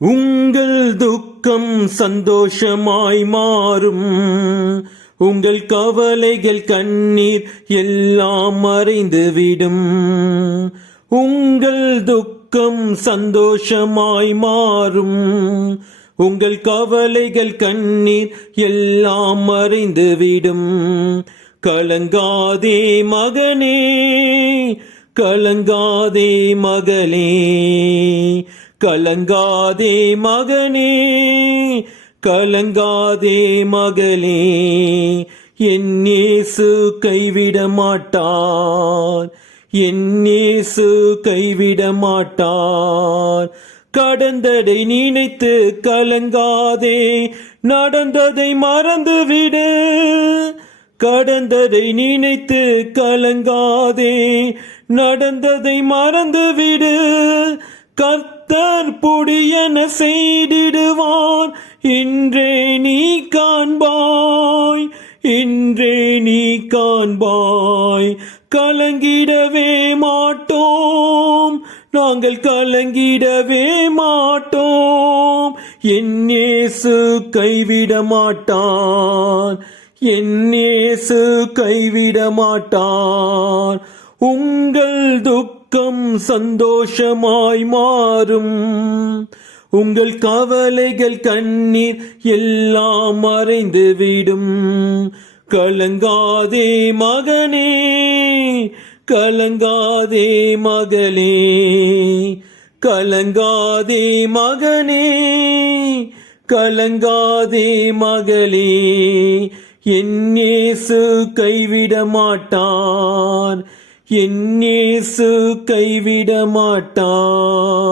உங்கள் துக்கம் சந்தோஷமாய் மாறும். உங்கள் கவலைகள் கண்ணீர் எல்லாம் மறைந்துவிடும். உங்கள் துக்கம் சந்தோஷமாய் மாறும். உங்கள் கவலைகள் கண்ணீர் எல்லாம் மறைந்துவிடும். கலங்காதே மகனே, கலங்காதே மகளே, கலங்காதே மகனே, கலங்காதே மகளே. என் இயேசு கைவிட மாட்டார், என் இயேசு கைவிட மாட்டார். கடந்ததை நினைத்து கலங்காதே, நடந்ததை மறந்துவிடு. கடந்ததை நினைத்து கலங்காதே, நடந்ததை மறந்துவிடு. கர்த்தர் பொடியன செய்திடுவார், இன்றே நீ காண்பாய், இன்றே நீ காண்பாய். கலங்கிடவே மாட்டோம், நாங்கள் கலங்கிடவே மாட்டோம். என் இயேசு கைவிட மாட்டார், என் இயேசு கைவிட மாட்டார். உங்கள் துக்கம் சந்தோஷமாய் மாறும். உங்கள் கவலைகள் கண்ணீர் எல்லாம் மறைந்துவிடும். கலங்காதே மகனே, கலங்காதே மகளே, கலங்காதே மகனே, கலங்காதே மகளே. என் இயேசு கைவிட மாட்டார், என் இயேசு கைவிட மாட்டார்.